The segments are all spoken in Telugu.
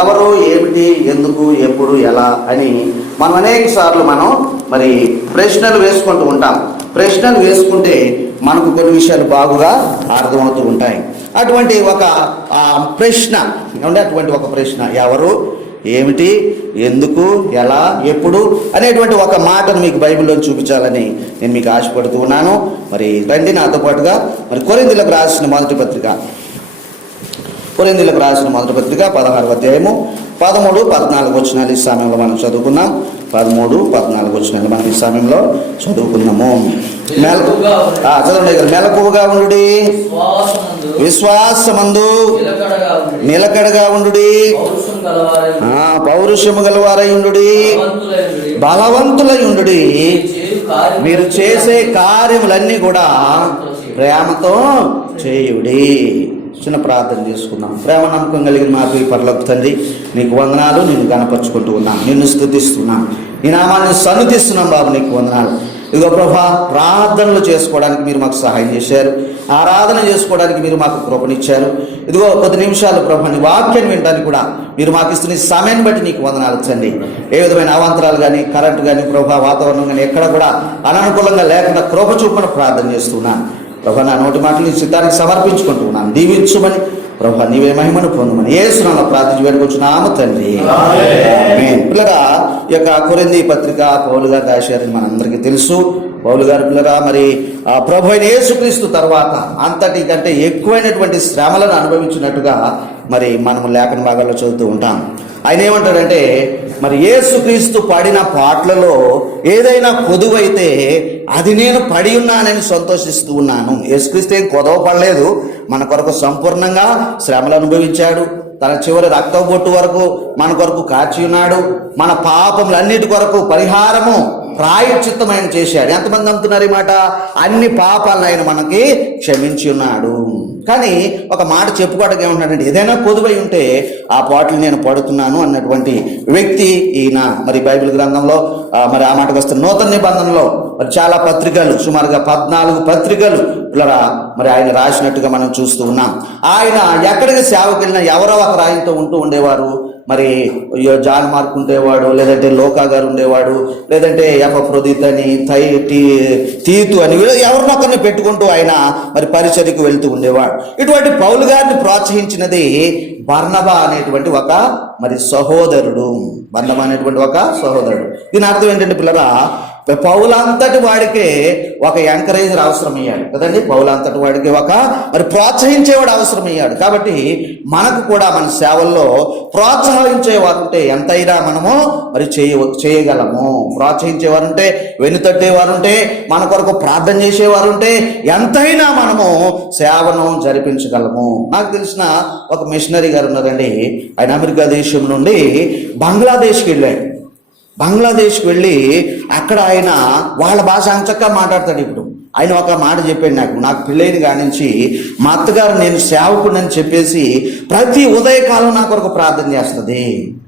ఎవరు, ఏమిటి, ఎందుకు, ఎప్పుడు, ఎలా అని మనం అనేక సార్లు మరి ప్రశ్నలు వేసుకుంటూ ఉంటాం. ప్రశ్నలు వేసుకుంటే మనకు కొన్ని విషయాలు బాగుగా అర్థమవుతూ ఉంటాయి. అటువంటి ఒక ప్రశ్న ఏమంటే అటువంటి ఒక ప్రశ్న ఎవరు, ఏమిటి, ఎందుకు, ఎలా, ఎప్పుడు అనేటువంటి ఒక మాటను మీకు బైబిల్లో చూపించాలని నేను మీకు ఆశపడుతూ ఉన్నాను. మరి రండి నాతో పాటుగా మరి కొరింథీయులకు రాసిన మొదటి పత్రిక 16వ అధ్యాయము 13-14 వచనాలు ఈ సమయంలో మనం చదువుకున్నాం. 13-14 వచనాలు మనం ఈ సమయంలో చదువుకున్నాము. చదవండి. మెలకువగా ఉండుడి, విశ్వాసమందు నిలకడగా ఉండుడి, పౌరుషము గలవారై ఉండుడి, బలవంతులై ఉండుడి, మీరు చేసే కార్యములన్నీ కూడా ప్రేమతో చేయుడి. చిన్న ప్రార్థన చేసుకుందాం. ప్రేమ నమ్మకం కలిగిన మాకు ఈ పరలోక తండ్రి, నీకు వందనాలు. నిన్ను గణపరుచుకుంటూ ఉన్నాం, నిన్ను స్తుతిస్తున్నాం, నీ నామాన్ని సన్నుతిస్తున్నాం బాబు. నీకు వందనాలు. ఇదిగో ప్రభా, ప్రార్థనలు చేసుకోవడానికి మీరు మాకు సహాయం చేశారు, ఆరాధన చేసుకోవడానికి మీరు మాకు కృపనిచ్చారు. ఇదిగో 10 నిమిషాలు ప్రభా నీ వాక్యాన్ని వినడానికి కూడా మీరు మాకు ఇస్తున్న సమయాన్ని బట్టి నీకు వందనాలు తండ్రి. ఏ విధమైన అవాంతరాలు కానీ, కరెంటు కానీ, ప్రభా వాతావరణం కానీ ఎక్కడ కూడా అననుకూలంగా లేకుండా కృప చూపున ప్రార్థన చేస్తున్నాను ప్రభా. నా నోటి మాటలు నీ చిత్తానికి సమర్పించుకుంటూ ఉన్నాను. దీవించుమని ప్రభా, నీవే మహిమను పొందమని యేసునామములో ప్రార్థించి వేడుకొంచున్నాము తండ్రి. ఆమేన్. పిల్లరా, ఈ యొక్క కొరింథీ పత్రిక పౌలు గారు రాశారని మనందరికీ తెలుసు. పౌలు గారు పిల్లరా మరి ప్రభు అయిన యేసుక్రీస్తు తర్వాత అంతటి కంటే ఎక్కువైనటువంటి శ్రమలను అనుభవించినట్టుగా మరి మనము లేఖన భాగాల్లో చదువుతూ ఉంటాం. ఆయన ఏమంటాడంటే, మరి యేసుక్రీస్తు పడిన పాటలలో ఏదైనా కొదువైతే అది నేను పడి ఉన్నానని సంతోషిస్తూ ఉన్నాను. యేసుక్రీస్తు ఏం కొదవ పడలేదు, మన కొరకు సంపూర్ణంగా శ్రమలు అనుభవించాడు. తన చివరి రక్తబొట్టు వరకు మన కొరకు కాచి ఉన్నాడు. మన పాపములన్నిటి కొరకు పరిహారము ప్రాయశ్చిత్తం ఆయన చేశాడు. ఎంతమంది నమ్ముతున్నారు ఈ మాట? అన్ని పాపాలను ఆయన మనకి క్షమించి ఉన్నాడు. కానీ ఒక మాట చెప్పుకోవడానికి ఏమంటున్నాడంటే, ఏదైనా పొదువై ఉంటే ఆ పాటలు నేను పడుతున్నాను అన్నటువంటి వ్యక్తి ఈయన. మరి బైబిల్ గ్రంథంలో మరి ఆ మాటకు వస్తే నూతన నిబంధనలో మరి చాలా పత్రికలు, సుమారుగా 14 పత్రికలు ఇలా మరి ఆయన రాసినట్టుగా మనం చూస్తూ ఉన్నాం. ఆయన ఎక్కడికి సేవకు వెళ్ళినా ఎవరో ఒకరు ఆయనతో ఉంటూ ఉండేవారు. మరి జాన్ మార్క్ ఉండేవాడు, లేదంటే లోకా గారు ఉండేవాడు, లేదంటే ఎపఫ్రోదిత్ అని, తీతు అని, ఎవరినొకరిని పెట్టుకుంటూ ఆయన మరి పరిచర్యకు వెళ్తూ ఉండేవాడు. ఇటువంటి పౌలు గారిని ప్రోత్సహించినది బర్నబా అనేటువంటి ఒక మరి సహోదరుడు. బర్నబా అనేటువంటి ఒక సహోదరుడు. దీని అర్థం ఏంటంటే పిల్లరా, పౌలంతటి వాడికే ఒక ఎంకరేజర్ అవసరమయ్యాడు కదండి. పౌలంతటి వాడికి ఒక మరి ప్రోత్సహించేవాడు అవసరమయ్యాడు. కాబట్టి మనకు కూడా మన సేవల్లో ప్రోత్సహించేవారుంటే ఎంతైనా మనము మరి చేయగలము. ప్రోత్సహించేవారుంటే, వెనుతట్టేవారుంటే, మన కొరకు ప్రార్థన చేసేవారుంటే ఎంతైనా మనము సేవను జరిపించగలము. నాకు తెలిసిన ఒక మిషనరీ గారు ఉన్నారండి. ఆయన అమెరికా దేశం నుండి బంగ్లాదేశ్కి వెళ్ళాడు. బంగ్లాదేశ్కి వెళ్ళి అక్కడ ఆయన వాళ్ళ భాష అంచక్క మాట్లాడతాడు. ఇప్పుడు ఆయన ఒక మాట చెప్పాడు, నాకు పెళ్ళైన కాడి నుంచి మా అత్తగారు నేను సేవకుడిని చెప్పేసి ప్రతి ఉదయకాలం నా కొరకు ప్రార్థన చేస్తుంది.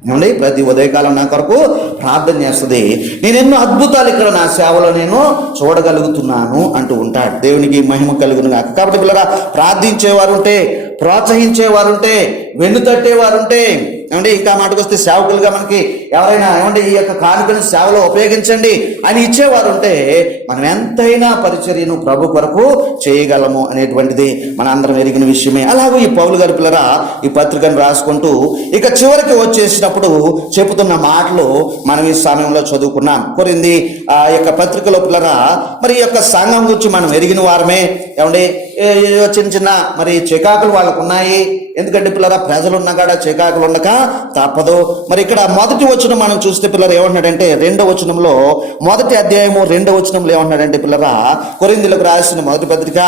ఏమండి, ప్రతి ఉదయకాలం నా కొరకు ప్రార్థన చేస్తుంది. నేను ఎన్నో అద్భుతాలు ఇక్కడ నా సేవలో నేను చూడగలుగుతున్నాను అంటూ ఉంటాడు. దేవునికి మహిమ కలుగును గాక. కాబట్టి పిల్లరా, ప్రార్థించేవారుంటే, ప్రోత్సహించేవారుంటే, వెన్నుతట్టేవారుంటే, ఏమంటే ఇంకా మాటకు వస్తే సేవకులుగా మనకి ఎవరైనా ఏమంటే ఈ యొక్క కానుకను సేవలో ఉపయోగించండి అని ఇచ్చేవారు ఉంటే మనం ఎంతైనా పరిచర్యను ప్రభు కొరకు చేయగలము అనేటువంటిది మన అందరం ఎరిగిన విషయమే. అలాగే ఈ పౌలు గారి పిల్లరా ఈ పత్రికను రాసుకుంటూ ఇక చివరికి వచ్చేసినప్పుడు చెబుతున్న మాటలు మనం ఈ సమయంలో చదువుకున్నాం. కొరింది ఆ యొక్క పత్రికలో పిల్లరా మరి ఈ యొక్క సంఘం గురించి మనం ఎరిగిన వారమే. ఏమండి, చిన్న చిన్న మరి చికాకులు వాళ్ళకు ఉన్నాయి. ఎందుకంటే పిల్లరా ప్రజలు ఉన్న కాడ చికాకులు ఉండక తప్పదు. మరి ఇక్కడ మొదటి వచనం మనం చూస్తే పిల్లలు ఏమంటున్నాడంటే, 2వ వచనంలో, మొదటి అధ్యాయము 2వ వచనంలో ఏమంటున్నాడంటే పిల్లరా, కొరింథీయులకు రాసిన మొదటి పత్రిక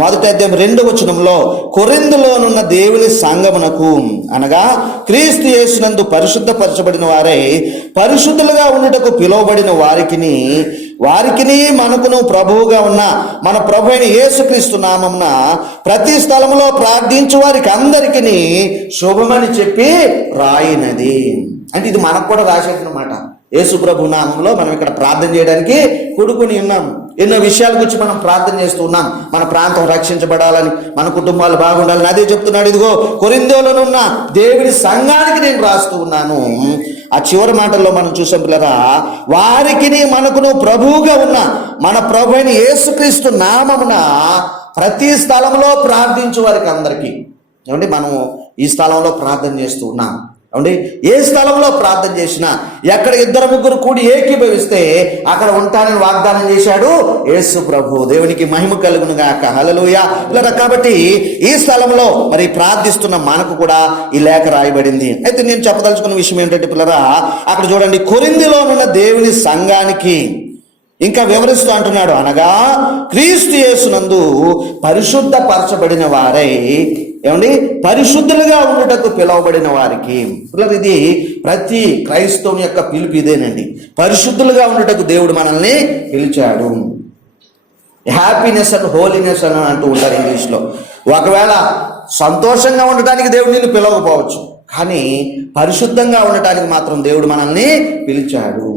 1వ అధ్యాయం 2వ వచనంలో, కొరింథులోనున్న దేవుని సంఘమునకు అనగా క్రీస్తు యేసునందు పరిశుద్ధపరచబడిన వారై పరిశుద్ధులుగా ఉండుటకు పిలువబడిన వారికిని మనకును ప్రభువుగా ఉన్న మన ప్రభు అయిన యేసుక్రీస్తు నామమున ప్రతి స్థలములో ప్రార్థించు వారికి అందరికీ శుభమని చెప్పి రాయినది. అంటే ఇది మనకు కూడా రాసేదన్నమాట. యేసు ప్రభు నామంలో మనం ఇక్కడ ప్రార్థన చేయడానికి కూడుకుని ఉన్నాం. ఎన్నో విషయాల గురించి మనం ప్రార్థన చేస్తూ ఉన్నాం. మన ప్రాంతం రక్షించబడాలని, మన కుటుంబాలు బాగుండాలని. అదే చెప్తున్నాడు. ఇదిగో కొరింథీలోనున్న దేవుని సంఘానికి నేను రాస్తూ ఉన్నాను. ఆ చివరి మాటల్లో మనం చూసాం పిల్లరా, వారికి మనకును ప్రభువుగా ఉన్న మన ప్రభు అయిన యేసుక్రీస్తు నామమున ప్రతి స్థలంలో ప్రార్థించు వారికి అందరికీ. ఏమండి, మనం ఈ స్థలంలో ప్రార్థన చేస్తూ ఉన్నాం. ఏమండి, ఏ స్థలంలో ప్రార్థన చేసినా, ఎక్కడ 2-3 కూడి ఏకీభవిస్తే అక్కడ ఉంటానని వాగ్దానం చేశాడు యేసు ప్రభు. దేవునికి మహిమ కలుగును గాక. హల్లెలూయా. కాబట్టి ఈ స్థలంలో మరి ప్రార్థిస్తున్న మనకు కూడా ఈ లేఖ రాయబడింది. అయితే నేను చెప్పదలుచుకున్న విషయం ఏంటంటే పిల్లరా, అక్కడ చూడండి, కొరింథీలో ఉన్న దేవుని సంఘానికి ఇంకా వివరిస్తూ అంటున్నాడు, అనగా క్రీస్తు యేసునందు పరిశుద్ధపరచబడిన వారై, ఏమండి, పరిశుద్ధులుగా ఉండుటకు పిలువబడిన వారికి. ఇది ప్రతి క్రైస్తవం యొక్క పిలుపు ఇదేనండి. పరిశుద్ధులుగా ఉండుటకు దేవుడు మనల్ని పిలిచాడు. హ్యాపీనెస్ అండ్ హోలీనెస్ అని అంటూ ఉంటారు ఇంగ్లీష్లో. ఒకవేళ సంతోషంగా ఉండటానికి దేవుడు నిన్ను పిలవకపోవచ్చు, కానీ పరిశుద్ధంగా ఉండటానికి మాత్రం దేవుడు మనల్ని పిలిచాడు.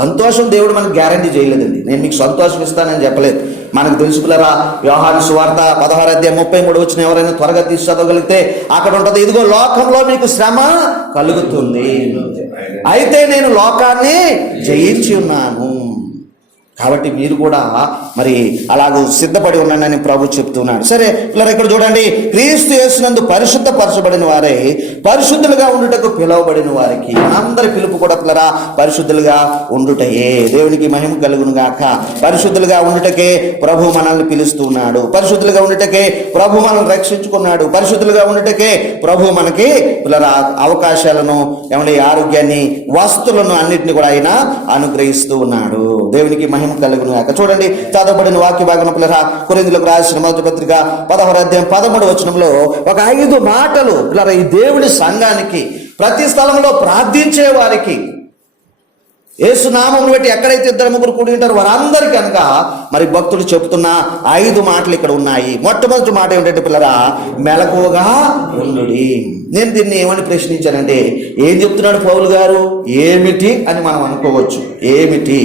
సంతోషం దేవుడు మనకు గ్యారంటీ చేయలేదండి. నేను మీకు సంతోషం ఇస్తానని చెప్పలేదు. మనకు తెలుసుకులరా, యోహాను సువార్త 16:33 ఎవరైనా త్వరగా తీసి చదవగలిగితే అక్కడ ఉంటుంది, ఇదిగో లోకంలో మీకు శ్రమ కలుగుతుంది, అయితే నేను లోకాన్ని జయించి ఉన్నాను. కాబట్టి మీరు కూడా మరి అలాగూ సిద్ధపడి ఉన్నానని ప్రభు చెప్తున్నాడు. సరే పిల్లలు, ఇక్కడ చూడండి, క్రీస్తు యేసునందు పరిశుద్ధపరచబడిన వారే పరిశుద్ధులుగా ఉండుటకు పిలువబడిన వారికి. అందరి పిలుపు కూడా పిల్లరా పరిశుద్ధులుగా ఉండుటయే. దేవునికి మహిమ కలుగును గాక. పరిశుద్ధులుగా ఉండుటకే ప్రభు మనల్ని పిలుస్తున్నాడు. పరిశుద్ధులుగా ఉండుటకే ప్రభు మనల్ని రక్షించుకున్నాడు. పరిశుద్ధులుగా ఉండుటకే ప్రభు మనకి పిల్లరా అవకాశాలను, ఏమంటే ఆరోగ్యాన్ని, వస్తువులను అన్నిటిని కూడా ఆయన అనుగ్రహిస్తూ ఉన్నాడు. దేవునికి మహిమ కలుగును గాక. చూడండి, చదవబడిన వాక్య భాగం పిల్లరా, కొరింథీయులకు రాసిన మొదటి పత్రిక 16:13 ఒక 5 మాటలు పిల్లరా ఈ దేవుని సంఘానికి, ప్రతి స్థలంలో ప్రార్థించే వారికి, యేసు నామమును బట్టి ఎక్కడైతే 2-3 కూడి ఉంటారో వారందరికీ కనుక మరి భక్తులు చెప్తున్న 5 మాటలు ఇక్కడ ఉన్నాయి. మొట్టమొదటి మాట ఏమిటంటే పిల్లరా, మెలకువగా ఉండుడి. నేను దీన్ని ఏమని ప్రశ్నించానంటే, ఏం చెప్తున్నాడు పౌలు గారు? ఏమిటి అని మనం అనుకోవచ్చు. ఏమిటి,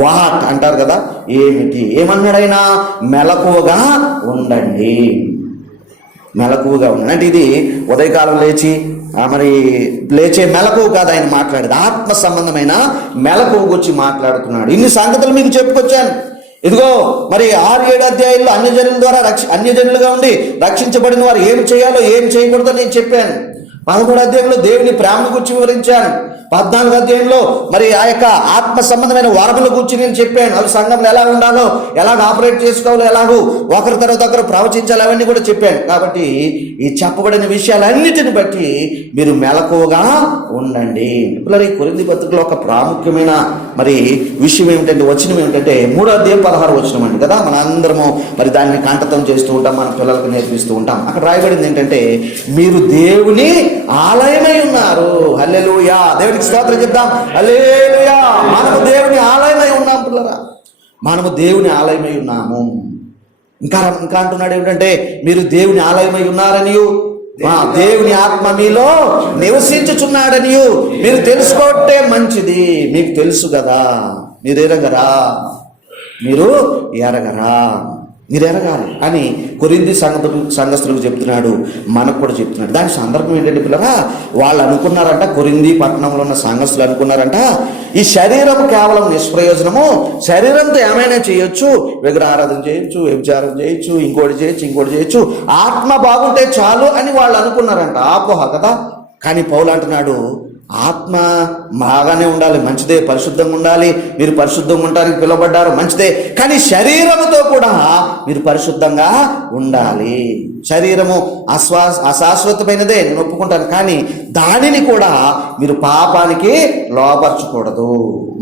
వాట్ అంటారు కదా, ఏమిటి, ఏమన్నాడైనా? మెలకువగా ఉండండి. మెలకువగా ఉండండి అంటే ఇది ఉదయకాలం లేచి మరి లేచే మెలకువ కాదు ఆయన మాట్లాడేది, ఆత్మ సంబంధమైన మెలకువ గురించి మాట్లాడుతున్నాడు. ఇన్ని సంగతులు మీకు చెప్పుకొచ్చాను. ఇదిగో మరి 6-7 అధ్యాయుల్లో అన్యజనుల ద్వారా అన్యజనులుగా ఉండి రక్షించబడిన వారు ఏం చేయాలో ఏం చేయకూడదో నేను చెప్పాను. 11 అధ్యాయంలో దేవుని ప్రేమను గురించి వివరించాను. 14 అధ్యాయంలో మరి ఆ యొక్క ఆత్మ సంబంధమైన వరముల గురించి నేను చెప్పాను. అవి సంఘంలో ఎలా ఉండాలో, ఎలాగ ఆపరేట్ చేసుకోవాలో, ఎలాగో ఒకరి తర్వాత ఒకరు ప్రవచించాలి, అవన్నీ కూడా చెప్పాను. కాబట్టి ఈ చెప్పబడిన విషయాలన్నిటిని బట్టి మీరు మెలకువగా ఉండండి. పిల్లలు, ఈ కొరింథీ పత్రికలో ఒక ప్రాముఖ్యమైన మరి విషయం ఏమిటంటే, వచనం ఏమిటంటే 3:16 అండి కదా. మన అందరము మరి దాన్ని కంఠతం చేస్తూ ఉంటాం, మన పిల్లలకు నేర్పిస్తూ ఉంటాం. అక్కడ రాయబడింది ఏంటంటే, మీరు దేవుని ఆలయమై ఉన్నారు. హల్లెలూయా. దేవునికి స్తోత్రం చెప్తాం. హల్లెలూయా. మనము దేవుని ఆలయమై ఉన్నాం పిల్లరా, మనము దేవుని ఆలయమై ఉన్నాము. ఇంకా అంటున్నాడు ఏమిటంటే, మీరు దేవుని ఆలయమై ఉన్నారనియు, దేవుని ఆత్మ మీలో నివసించుచున్నాడనియు మీరు తెలుసుకోవటే మంచిది. మీకు తెలుసు కదా, మీరు ఎరగరా, మీరు ఎరగాలి అని కొరింథీ సంఘస్థులకు చెప్తున్నాడు, మనకు కూడా చెప్తున్నాడు. దాని సందర్భం ఏంటంటే పిల్లరా, వాళ్ళు అనుకున్నారంట, కొరింథీ పట్టణంలో ఉన్న సంఘస్థులు అనుకున్నారంట, ఈ శరీరం కేవలం నిష్ప్రయోజనము, శరీరంతో ఏమైనా చేయొచ్చు, విగ్రహారాధన చేయొచ్చు, వ్యభిచారం చేయొచ్చు, ఇంకోటి చేయొచ్చు, ఆత్మ బాగుంటే చాలు అని వాళ్ళు అనుకున్నారంట. అపోహ కదా. కానీ పౌలు అంటున్నాడు, ఆత్మ బాగానే ఉండాలి, మంచిదే, పరిశుద్ధంగా ఉండాలి, మీరు పరిశుద్ధంగా ఉండడానికి పిలువబడ్డారు, మంచిదే, కానీ శరీరముతో కూడా మీరు పరిశుద్ధంగా ఉండాలి. శరీరము అశాశ్వతమైనదే, నేను ఒప్పుకుంటాను, కానీ దానిని కూడా మీరు పాపానికి లోపరచకూడదు.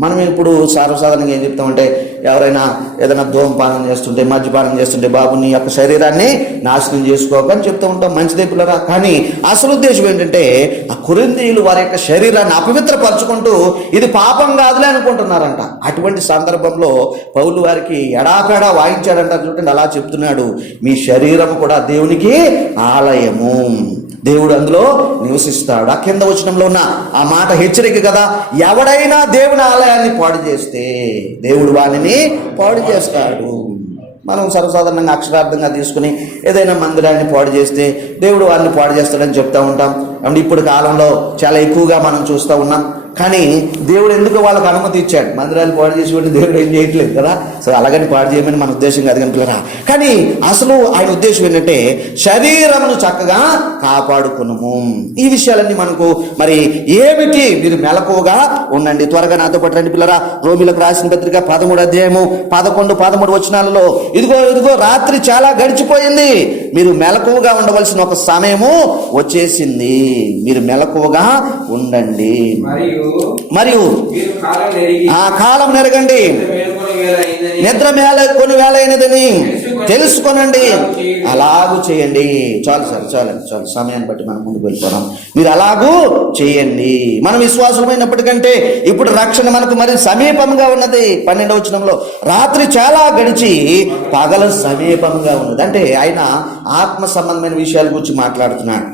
మనం ఇప్పుడు సర్వసాధారణంగా ఏం చెప్తామంటే, ఎవరైనా ఏదైనా ధూమపానం చేస్తుంటే, మద్యపానం చేస్తుంటే, బాబు నీ యొక్క శరీరాన్ని నాశనం చేసుకోకని చెప్తూ ఉంటాం, మంచిదే పిల్లరా. కానీ అసలు ఉద్దేశం ఏంటంటే, ఆ కొరింథీయులు వారి యొక్క శరీరాన్ని అపవిత్రపరచుకుంటూ ఇది పాపం కాదులే అనుకుంటున్నారంట. అటువంటి సందర్భంలో పౌలు వారికి ఎడాపెడా వాయించాడంట. చూడండి, అలా చెప్తున్నాడు, మీ శరీరం కూడా దేవునికి ఆలయము. దేవుడు అందులో నివసిస్తాడు. ఆ కింద వచనంలో ఉన్న ఆ మాట హెచ్చరిక కదా, ఎవడైనా దేవుని ఆలయాన్ని పాడు చేస్తే దేవుడు వానిని పాడు చేస్తాడు. మనం సర్వసాధారణంగా అక్షరార్థంగా తీసుకుని ఏదైనా మందిరాన్ని పాడు చేస్తే దేవుడు వారిని పాడు చేస్తాడని చెప్తూ ఉంటాం. అంటే ఇప్పుడు కాలంలో చాలా ఎక్కువగా మనం చూస్తూ ఉన్నాం. కానీ దేవుడు ఎందుకు వాళ్ళకి అనుమతి ఇచ్చాడు? మందిరాలు పాడు చేసి దేవుడు ఏం చేయట్లేదు కదా. సో అలాగని పాడు చేయమని మన ఉద్దేశం కాదు కనుక. కానీ అసలు ఆయన ఉద్దేశం ఏంటంటే శరీరమును చక్కగా కాపాడుకున్నాము. ఈ విషయాలన్నీ మనకు మరి ఏమిటి? మీరు మెలకువగా ఉండండి. త్వరగా నాతో పాటు రండి పిల్లరా. రోమిలకు రాసిన పత్రిక 13 అధ్యాయము 11-13 వచనాలలో ఇదిగో రాత్రి చాలా గడిచిపోయింది, మీరు మెలకువగా ఉండవలసిన ఒక సమయము వచ్చేసింది, మీరు మెలకువగా ఉండండి. మరియు ఆ కాలం నెరగండి, నిద్ర మేలుకొని వేళ అయినదని తెలుసుకొనండి. అలాగూ చేయండి. చాలు సార్, చాలు సమయాన్ని బట్టి మనం ముందుకు వెళ్ళిపోదాం. మీరు అలాగూ చేయండి. మనం విశ్వాసమైనప్పటికంటే ఇప్పుడు రక్షణ మనకు మరి సమీపంగా ఉన్నది. 12వ వచనంలో రాత్రి చాలా గడిచి పగలు సమీపంగా ఉన్నది. అంటే ఆయన ఆత్మ సంబంధమైన విషయాల గురించి మాట్లాడుతున్నాడు.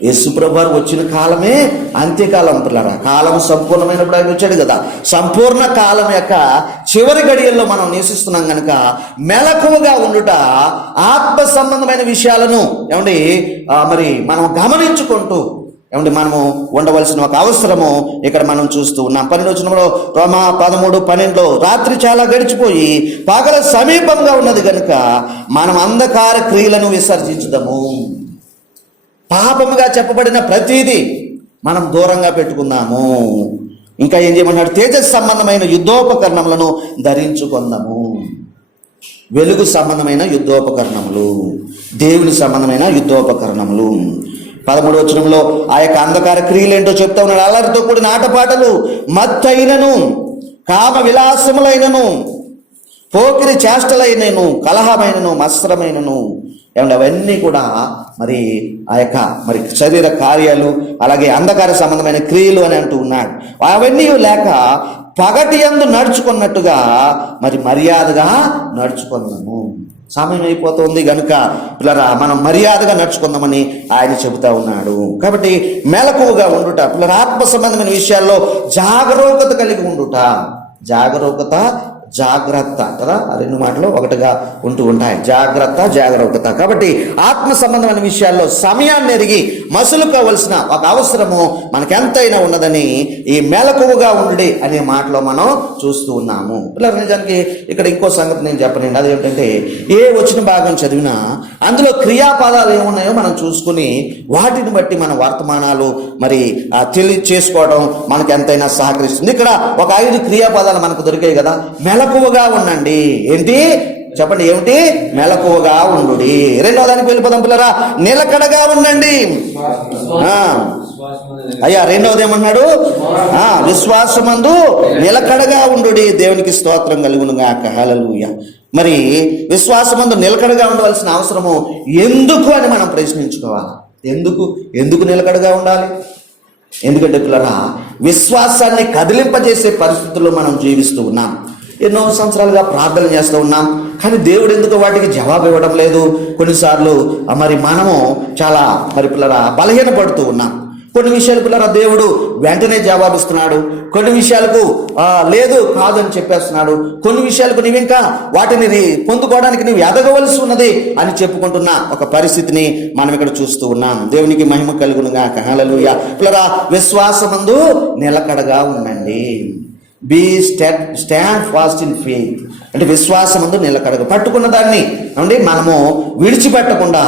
యేసుప్రభు వారు వచ్చిన కాలమే అంత్యకాలం పిల్లరా. కాలం సంపూర్ణమైనప్పుడు ఆయన వచ్చాడు కదా. సంపూర్ణ కాలం యొక్క చివరి గడియల్లో మనం నివసిస్తున్నాం కనుక మెలకువగా ఉండుట, ఆత్మ సంబంధమైన విషయాలను ఏమండి మరి మనం గమనించుకుంటూ ఏమంటే మనము ఉండవలసిన ఒక అవసరము ఇక్కడ మనం చూస్తూ ఉన్నాం. 12వ వచనంలో రోమా 13:12 రాత్రి చాలా గడిచిపోయి పగల సమీపంగా ఉన్నది కనుక మనం అంధకార క్రియలను విసర్జించుదాము. పాపముగా చెప్పబడిన ప్రతిదీ మనం దూరంగా పెట్టుకుందాము. ఇంకా ఏం చేయమన్నాడు? తేజస్ సంబంధమైన యుద్ధోపకరణములను ధరించుకుందాము. వెలుగు సంబంధమైన యుద్ధోపకరణములు, దేవుని సంబంధమైన యుద్ధోపకరణములు. 13వ వచనంలో ఆ యొక్క అంధకార క్రియలేంటో చెప్తా ఉన్నాడు. అల్లరితో కూడిన ఆటపాటలు, మత్తైనను, కామ విలాసములైనను, పోకిరి చేష్టలైనను, కలహమైనను, మత్సరమైనను, ఏమంటే అవన్నీ కూడా మరి ఆ యొక్క మరి శరీర కార్యాలు, అలాగే అంధకార సంబంధమైన క్రియలు అని అంటూ ఉన్నాడు. అవన్నీ లేక పగటి యందు నడుచుకున్నట్టుగా మరి మర్యాదగా నడుచుకుందాము. సమయం అయిపోతుంది కనుక పిల్లరా మనం మర్యాదగా నడుచుకుందామని ఆయన చెబుతా ఉన్నాడు. కాబట్టి మెలకువగా ఉండుట, పిల్లల ఆత్మ సంబంధమైన విషయాల్లో జాగరూకత కలిగి ఉండుట. జాగ్రత్త కదా, ఆ రెండు మాటలు ఒకటిగా ఉంటూ ఉంటాయి. జాగ్రత్త. కాబట్టి ఆత్మ సంబంధమైన విషయాల్లో సమయాన్ని ఎరిగి మసులుకోవలసిన ఒక అవసరము మనకెంతైనా ఉన్నదని ఈ మెలకువగా ఉండి అనే మాటలో మనం చూస్తూ ఉన్నాము. పిల్లలు నిజానికి ఇక్కడ ఇంకో సంగతి నేను చెప్పనండి. అదేంటంటే ఏ వచ్చిన భాగం చదివినా అందులో క్రియాపదాలు ఏమున్నాయో మనం చూసుకుని వాటిని బట్టి మన వర్తమానాలు మరి తెలియచేసుకోవడం మనకు ఎంతైనా సహకరిస్తుంది. ఇక్కడ ఒక 5 క్రియాపదాలు మనకు దొరికాయి కదా. మెలకువగా ఉండండి. ఏంటి చెప్పండి? ఏమిటి? మెలకువగా ఉండు. రెండో దానికి వెళ్ళిపోదాం పిల్లరా. నిలకడగా ఉండండి. అయ్యా రెండవది ఏమన్నాడు? విశ్వాసమందు నిలకడగా ఉండు. దేవునికి స్తోత్రం కలుగును గాక. హల్లెలూయా. మరి విశ్వాసమందు నిలకడగా ఉండవలసిన అవసరము ఎందుకు అని మనం ప్రశ్నించుకోవాలి. ఎందుకు నిలకడగా ఉండాలి? ఎందుకంటే పిల్లరా విశ్వాసాన్ని కదిలింపజేసే పరిస్థితుల్లో మనం జీవిస్తూ ఉన్నాం. ఎన్నో సంవత్సరాలుగా ప్రార్థన చేస్తూ ఉన్నాం, కానీ దేవుడు ఎందుకు వాటికి జవాబు ఇవ్వడం లేదు? కొన్నిసార్లు మరి మనము చాలా మరి పిల్లరా బలహీనపడుతూ ఉన్నాం. కొన్ని విషయాలు పిల్లరా దేవుడు వెంటనే జవాబిస్తున్నాడు, కొన్ని విషయాలకు లేదు కాదని చెప్పేస్తున్నాడు, కొన్ని విషయాలకు నీవు ఇంకా వాటిని పొందుకోవడానికి నీవు ఎదగవలసి ఉన్నది అని చెప్పుకుంటున్న ఒక పరిస్థితిని మనం ఇక్కడ చూస్తూ ఉన్నాం. దేవునికి మహిమ కలుగునుగా. హల్లెలూయా. పిల్లరా విశ్వాసమందు నిలకడగా ఉండండి. స్టాండ్ ఫాస్ట్ ఇన్ ఫెయిత్ అంటే విశ్వాసమందు నిలకడగా పట్టుకున్న దాన్ని అంటే మనము విడిచిపెట్టకుండా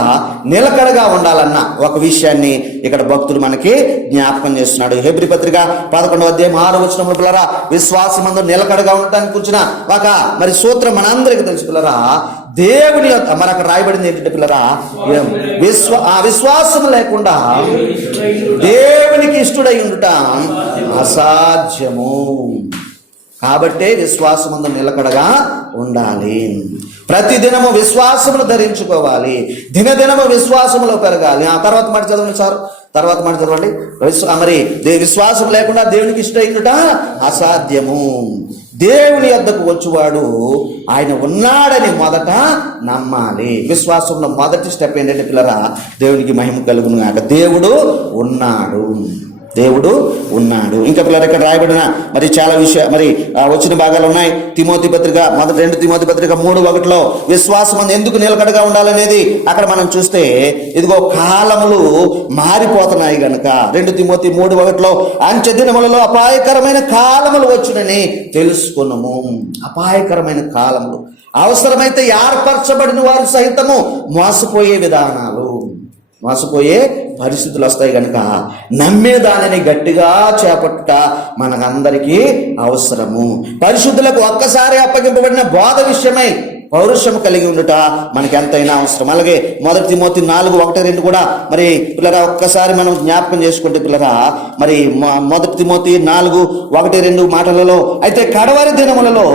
నిలకడగా ఉండాలన్న ఒక విషయాన్ని ఇక్కడ భక్తుడు మనకి జ్ఞాపకం చేస్తున్నాడు. హెబ్రీ పత్రిక 11వ అధ్యాయం 6వ వచనంలో పిల్లరా విశ్వాసమందు నిలకడగా ఉండటానికి కూర్చున్న ఒక మరి సూత్రం మనందరికీ తెలుసు పిల్లరా. దేవుని మరి అక్కడ రాయబడింది ఏంటంటే పిల్లరా విశ్వాసం లేకుండా దేవునికి ఇష్టడై ఉండుట అసాధ్యము. కాబట్టే విశ్వాసమందు నిలకడగా ఉండాలి. ప్రతిదినము విశ్వాసమును ధరించుకోవాలి. దినదినము విశ్వాసములో పెరగాలి. తర్వాత మాట చదవండి సార్, తర్వాత మాట చదవండి. మరి విశ్వాసం లేకుండా దేవునికి ఇష్టమైనట అసాధ్యము. దేవుని యొద్దకు వచ్చువాడు ఆయన ఉన్నాడని మొదట నమ్మాలి. విశ్వాసంలో మొదటి స్టెప్ ఏంటంటే పిల్లరా, దేవునికి మహిమ కలుగును గాక. దేవుడు ఉన్నాడు, దేవుడు ఉన్నాడు. ఇంకా పిల్లలు ఇక్కడ రాయబడిన మరి చాలా మరి వచ్చిన భాగాలు ఉన్నాయి. తిమోతి పత్రిక 2 తిమోతి పత్రిక 3:1 విశ్వాసం ఎందుకు నిలకడగా ఉండాలనేది అక్కడ మనం చూస్తే, ఇదిగో కాలములు మారిపోతున్నాయి గనుక 2 తిమోతి 3:1 అంచె దినములలో అపాయకరమైన కాలములు వచ్చునని తెలుసుకున్నాము. అపాయకరమైన కాలములు, అవసరమైతే ఏర్పరచబడిన వారు సహితము మోసపోయే విధానాలు, మోసపోయే పరిస్థితులు వస్తాయి కనుక నమ్మేదానిని గట్టిగా చేపట్టుట మనకందరికీ అవసరము. పరిశుద్ధులకు ఒక్కసారి అప్పగింపబడిన బోధ విషయమై పౌరుషము కలిగి ఉండుట మనకి ఎంతైనా అవసరం. అలాగే 1 తిమోతి 4:1-2 కూడా మరి పిల్లరా ఒక్కసారి మనం జ్ఞాపకం చేసుకుంటే పిల్లరా, మరి 1 తిమోతి 4:1-2 మాటలలో, అయితే కడవరి దినములలో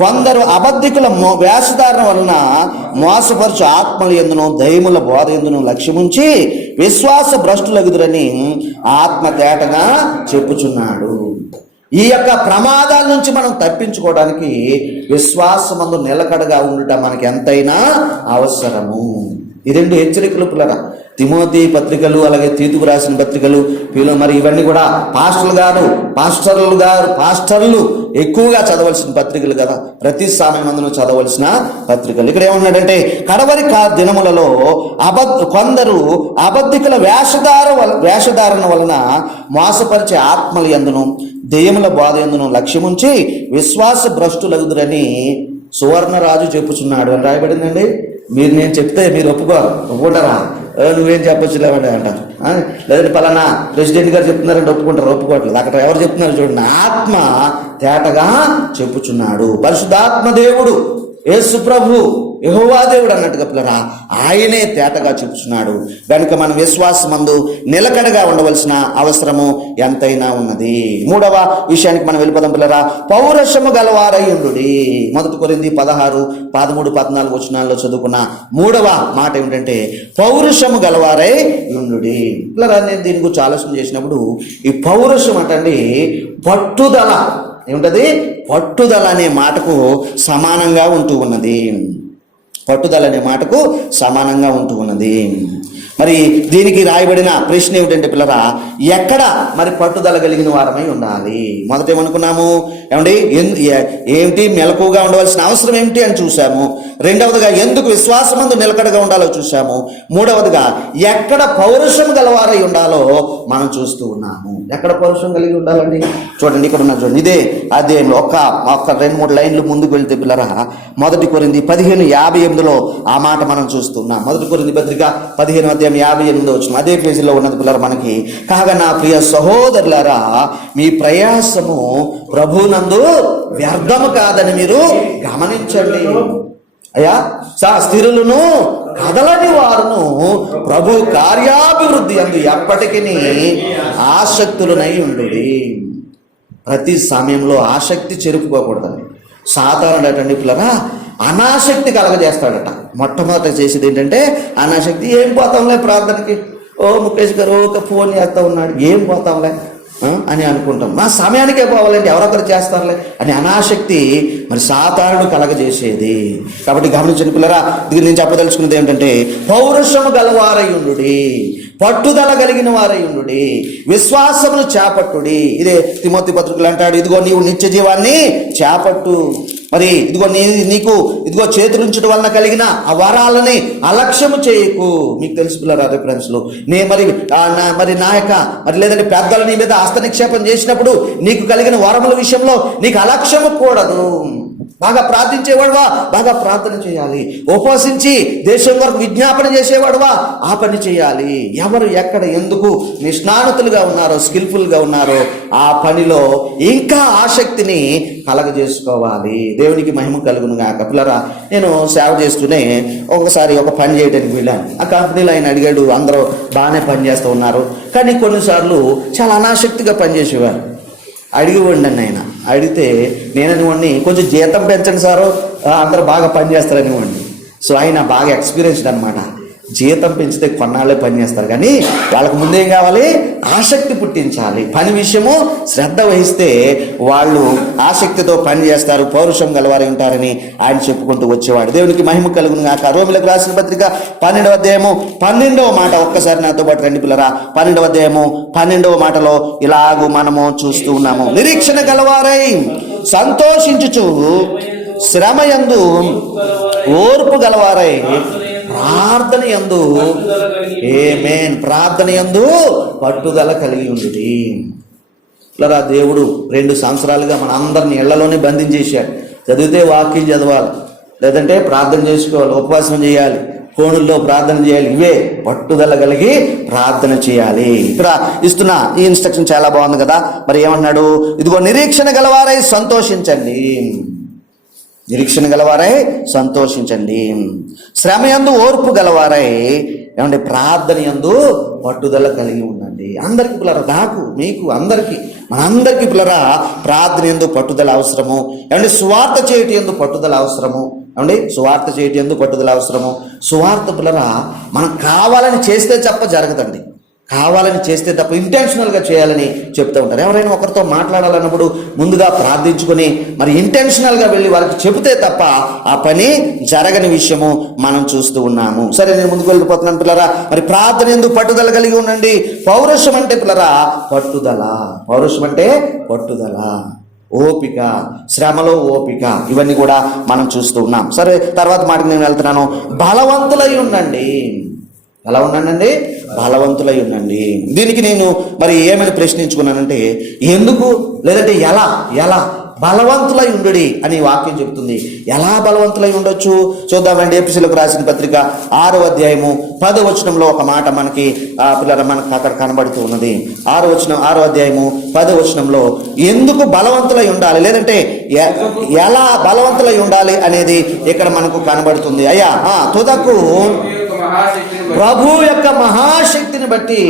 కొందరు అబద్ధికుల వేషధారణ వలన మోసపరచు ఆత్మల యందును దైవముల బోధ యందును లక్ష్యముంచి విశ్వాస భ్రష్టులగుదురని ఆత్మ తేటగా చెప్పుచున్నాడు. ఈ యొక్క ప్రమాదాల నుంచి మనం తప్పించుకోవడానికి విశ్వాసమందు నిలకడగా ఉండటం మనకి ఎంతైనా అవసరము. ఈ 2 హెచ్చరికలు పిల్లరా, తిమోతి పత్రికలు అలాగే తీతుకు రాసిన పత్రికలు మరి ఇవన్నీ కూడా పాస్టర్లు ఎక్కువగా చదవలసిన పత్రికలు కదా, ప్రతి సమయమందును చదవలసిన పత్రికలు. ఇక్కడ ఏమన్నాడంటే, కడవరి దినములలో కొందరు అబద్ధికుల వేషధారణ వలన మోసపరిచే ఆత్మల యందును దెయ్యముల బోధ యందును లక్ష్యముంచి విశ్వాస భ్రష్టులగుదురని సువర్ణరాజు చెప్పుచున్నాడు అని రాయబడిందండి. నేను చెప్తే మీరు ఒప్పుకుంటారా? నువ్వేం చెప్పొచ్చు లేవండి అంటారు. లేదంటే పలానా ప్రెసిడెంట్ గారు చెప్తున్నారంటే ఒప్పుకోవట్లేదు. అక్కడ ఎవరు చెప్తున్నారు చూడండి, ఆత్మ తేటగా చెప్పుచున్నాడు. పరిశుద్ధాత్మ దేవుడు, యేసు ప్రభు, యెహోవా దేవుడు అన్నట్టుగా పిల్లరా ఆయనే తేటగా చెప్పుచున్నాడు. కనుక మన విశ్వాసమందు నిలకడగా ఉండవలసిన అవసరము ఎంతైనా ఉన్నది. 3వ విషయానికి మనం వెళ్ళిపోదాం పిల్లరా, పౌరుషము గలవారై ఉండుడి. 1 కొరింథీ 16-14 చదువుకున్న 3వ మాట ఏమిటంటే, పౌరుషము గలవారై ఉండుడి. పిల్లరా, నేను దీని గురించి ఆలోచన చేసినప్పుడు ఈ పౌరుషం అంటండి పట్టుదల ఏమిటది, పట్టుదల అనే మాటకు సమానంగా ఉంటూ ఉన్నది. పట్టుదల అనే మాటకు సమానంగా ఉంటూ ఉన్నది. మరి దీనికి రాయబడిన ప్రశ్న ఏమిటంటే పిల్లరా, ఎక్కడ మరి పట్టుదల కలిగిన వారమై ఉండాలి? మొదట ఏమనుకున్నాము, ఏమిటి మెలకుగా ఉండవలసిన అవసరం ఏమిటి అని చూసాము. రెండవదిగా ఎందుకు విశ్వాసమందు నిలకడగా ఉండాలో చూసాము. మూడవదిగా ఎక్కడ పౌరుషం గలవారై ఉండాలో మనం చూస్తూ ఉన్నాము. ఎక్కడ పౌరుషం కలిగి ఉండాలండి? చూడండి, ఇక్కడ ఉన్న చూడండి, ఇదే అదే ఒక 2-3 లైన్లు ముందుకు వెళ్తే పిల్లరా, 1 కొరింథీ 15:58 ఆ మాట మనం చూస్తున్నాం. 1 కొరింథీ పత్రిక 15:58 అదే పేజీలో ఉన్నది పిల్లరా మనకి. కాగా నా ప్రియ సహోదరులారా, మీ ప్రయాసము ప్రభునందు వ్యర్థము కాదని మీరు గమనించండి. అయ్యా స్థిరులను కదలని వారును ప్రభు కార్యాభివృద్ధి అందు ఎప్పటికీ ఆసక్తులనై ఉండుడి. ప్రతి సమయంలో ఆసక్తి చెరుపుకోకూడదండి. సాధారణ అటండి పిల్లరా అనాసక్తి కలగజేస్తాడట. మొట్టమొదట చేసేది ఏంటంటే అనాసక్తి. ఏం పోతాంలే ప్రార్థనకి, ముఖేష్ గారు ఒక ఫోన్ చేస్తూ ఉన్నాడు, ఏం పోతాంలే అని అనుకుంటాం. మా సమయానికే పోవాలంటే ఎవరొకరు చేస్తారులే అని అనాసక్తి మరి సాతానుడు కలగజేసేది. కాబట్టి గమనించండి పిల్లరా, ఇది నేను చెప్పదలుచుకున్నది ఏమిటంటే, పౌరుషము గలవారై ఉండుడి, పట్టుదల కలిగిన వారై ఉండుడి, విశ్వాసమును చేపట్టుడి. ఇదే తిమోతి పత్రికలు అంటాడు, ఇదిగో నీవు నిత్య జీవాన్ని చేపట్టు. మరి ఇదిగో నీకు ఇదిగో చేతులుంచడం వలన కలిగిన ఆ వరాలని అలక్ష్యము చేయకు. మీకు తెలుసు పిల్లరా రిఫరెన్స్లు మరి నా యొక్క మరి లేదంటే పెద్దలు నీ మీద హస్త నిక్షేపం చేసినప్పుడు నీకు కలిగిన వరముల విషయంలో నీకు అలక్ష్యము కూడదు. బాగా ప్రార్థించేవాడువా, బాగా ప్రార్థన చేయాలి. ఉపవసించి దేశం వరకు విజ్ఞాపన చేసేవాడువా, ఆ పని చేయాలి. ఎవరు ఎక్కడ ఎందుకు నిష్ణాతులుగా ఉన్నారో, స్కిల్ఫుల్గా ఉన్నారో ఆ పనిలో ఇంకా ఆసక్తిని కలగజేసుకోవాలి. దేవునికి మహిమ కలుగును గాక. పిల్లరా, నేను సేవ చేస్తూనే ఒకసారి ఒక పని చేయడానికి వెళ్ళాను. ఆ కంపెనీలో ఆయన అడిగాడు, అందరూ బాగానే పనిచేస్తూ ఉన్నారు, కానీ కొన్నిసార్లు చాలా అనాసక్తిగా పనిచేసేవారు. అడిగివ్వండి ఆయన. అడిగితే నేననివ్వండి, కొంచెం జీతం పెంచండి సారు, అందరూ బాగా పనిచేస్తారనివ్వండి. సో ఆయన బాగా ఎక్స్పీరియన్స్డ్ అనమాట. జీతం పెంచితే కొన్నాళ్ళే పని చేస్తారు, కానీ వాళ్ళకు ముందేం కావాలి? ఆసక్తి పుట్టించాలి. పని విషయము శ్రద్ధ వహిస్తే వాళ్ళు ఆసక్తితో పని చేస్తారు, పౌరుషం గలవారు ఉంటారని ఆయన చెప్పుకుంటూ వచ్చేవాడు. దేవునికి మహిమ కలుగును గాక. రోమిలకు రాసిన పత్రిక 12వ అధ్యాయము 12వ మాట, ఒక్కసారి నాతో పాటు రండి పిల్లరా. 12వ అధ్యాయము 12వ మాటలో ఇలాగూ మనము చూస్తూ ఉన్నాము. నిరీక్షణ గలవారై సంతోషించుచు శ్రమయందు ఓర్పు గలవారై ప్రార్థన యందు ఆమేన్ ప్రార్థన యందు పట్టుదల కలిగి ఉండుడి. ఇలా దేవుడు 2 సంవత్సరాలుగా మన అందరిని ఇళ్లలోనే బంధించేశాడు. చదివితే వాక్యం చదవాలి, లేదంటే ప్రార్థన చేసుకోవాలి, ఉపవాసం చేయాలి, ఫోనుల్లో ప్రార్థన చేయాలి. ఇవే పట్టుదల కలిగి ప్రార్థన చేయాలి. ఇక్కడ ఇస్తున్న ఈ ఇన్స్ట్రక్షన్ చాలా బాగుంది కదా. మరి ఏమన్నాడు? ఇదిగో నిరీక్షణ గలవారై సంతోషించండి, నిరీక్షణ గలవారై సంతోషించండి, శ్రమయందు ఓర్పు గలవారై ఏమంటే ప్రార్థన యందు పట్టుదల కలిగి ఉండండి. అందరికి పిల్లరా, నాకు మీకు అందరికీ మనందరికీ పిల్లరా ప్రార్థన యందు పట్టుదల అవసరము. ఏమంటే సువార్త చేయటి యందు పట్టుదల అవసరము. ఏమండి సువార్త చేయటి యందు పట్టుదల అవసరము. సువార్త పిల్లరా మనం కావాలని చేస్తే తప్ప జరగదండి. కావాలని చేస్తే తప్ప ఇంటెన్షనల్గా చేయాలని చెప్తూ ఉంటారు. ఎవరైనా ఒకరితో మాట్లాడాలన్నప్పుడు ముందుగా ప్రార్థించుకొని మరి ఇంటెన్షనల్గా వెళ్ళి వారికి చెబితే తప్ప ఆ పని జరగని విషయము మనం చూస్తూ ఉన్నాము. సరే, నేను ముందుకు వెళ్ళిపోతున్నాను పిల్లరా. మరి ప్రార్థన ఎందుకు పట్టుదల కలిగి ఉండండి. పౌరుషం అంటే పిల్లరా పట్టుదల, పౌరుషం అంటే పట్టుదల, ఓపిక, శ్రమలో ఓపిక, ఇవన్నీ కూడా మనం చూస్తూ ఉన్నాం. సరే, తర్వాత మాటకి నేను వెళ్తున్నాను. బలవంతులై ఉండండి. ఎలా ఉండండి? బలవంతులై ఉండండి. దీనికి నేను మరి ఏమని ప్రశ్నించుకున్నానంటే, ఎందుకు లేదంటే ఎలా బలవంతులై ఉండుడి అని వాక్యం చెప్తుంది. ఎలా బలవంతులై ఉండొచ్చు చూద్దామండి. ఎఫెసీయులకు రాసిన పత్రిక 6వ అధ్యాయము 10వ వచనంలో ఒక మాట మనకి పిల్లల మనకు అక్కడ కనబడుతూ ఉన్నది. 6వ అధ్యాయము 10వ వచనంలో ఎందుకు బలవంతులై ఉండాలి లేదంటే ఎలా బలవంతులై ఉండాలి అనేది ఇక్కడ మనకు కనబడుతుంది. అయ్యా తుదకు ప్రభు యొక్క మహాశక్తిని బట్టి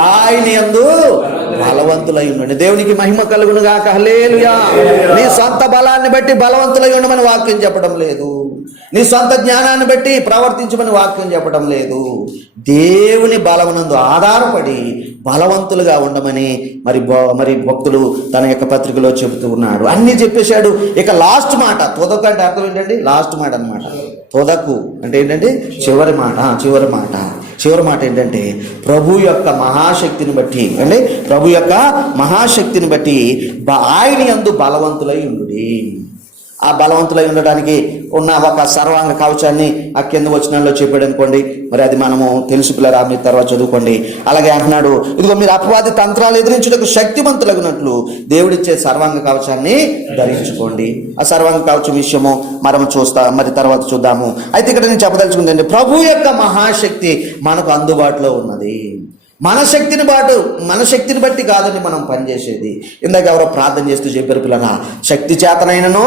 ఆయన యందు బలవంతులై ఉండండి. దేవునికి మహిమ కలుగును గాక. హల్లెలూయా. నీ సొంత బలాన్ని బట్టి బలవంతులై ఉండమని వాక్యం చెప్పడం లేదు. నీ సొంత జ్ఞానాన్ని బట్టి ప్రవర్తించమని వాక్యం చెప్పడం లేదు. దేవుని బలమునందు ఆధారపడి బలవంతులుగా ఉండమని మరి భక్తులు తన యొక్క పత్రికలో చెబుతూ ఉన్నాడు. అన్నీ చెప్పేశాడు. ఇక లాస్ట్ మాట, తొదకు అంటే అర్థం ఏంటండి? లాస్ట్ మాట అన్నమాట. తొదకు అంటే ఏంటంటే చివరి మాట. చివరి మాట ఏంటంటే ప్రభు యొక్క మహాశక్తిని బట్టి అంటే ప్రభు యొక్క మహాశక్తిని బట్టి ఆయన యందు బలవంతులై ఉండుడి. ఆ బలవంతులై ఉండడానికి ఉన్న ఒక సర్వాంగ కవచాన్ని ఆ కింద వచనంలో చెప్పాడు అనుకోండి. మరి అది మనము తెలుసు పిల్లరా, మీరు తర్వాత చదువుకోండి. అలాగే అంటున్నాడు, ఇదిగో మీరు అపవాది తంత్రాలు ఎదిరించుటకు శక్తివంతులగినట్లు దేవుడిచ్చే సర్వాంగ కవచాన్ని ధరించుకోండి. ఆ సర్వాంగ కవచం విషయము మనం మరి తర్వాత చూద్దాము. అయితే ఇక్కడ నేను చెప్పదలుచుకుందండి, ప్రభు యొక్క మహాశక్తి మనకు అందుబాటులో ఉన్నది. మన శక్తిని బట్టి కాదండి మనం పనిచేసేది. ఇందాక ఎవరో ప్రార్థన చేస్తూ చెప్పారు పిల్లరా, శక్తి చేతనైనను